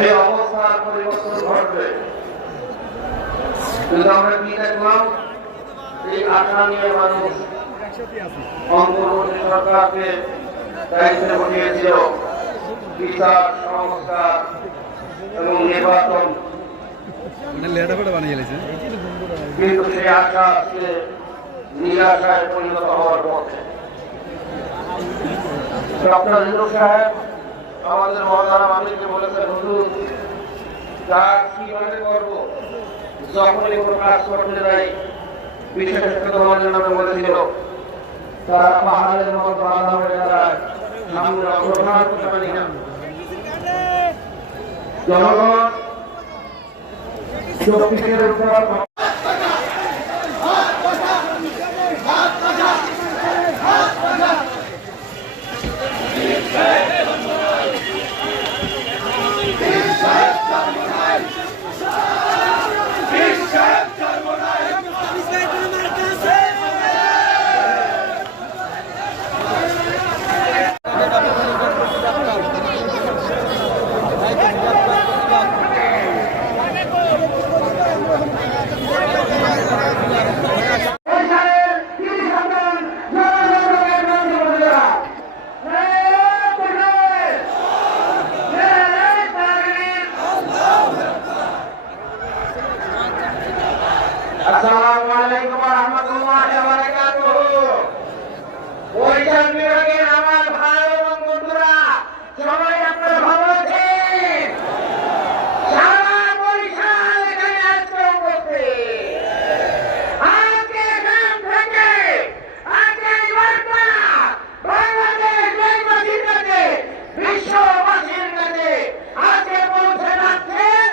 এই অবস্থার পরিবর্তন ঘটবে। কিন্তু আমরা কি দেখলাম, এই আশা নিয়ে মানুষ অন্তর্বর্তী সরকারকে দায়িত্বে বসিয়েছিল বিচার, সংস্কার এবং নির্বাচন, কিন্তু সেই আশা আজকে নিরাশায় পরিণত হওয়ার পথে। ডক্টর ইউনূস সাহেব আমাদের মহল্লার মানুষকে বলেছেন, হুজুর কাজ কিভাবে করবো, যখনই কোনো কাজ করতে যাই বিশেষ করে তোমাদের নামে বলেছিল তারা পাহাড়ের মতো বাধা হয়ে দাঁড়ায়, সামনে অগ্রসর করতে পারি না। জনগণ চব্বিশের উপর আসসালামু আলাইকুম ওয়া রাহমাতুল্লাহি ওয়া বারাকাতুহু।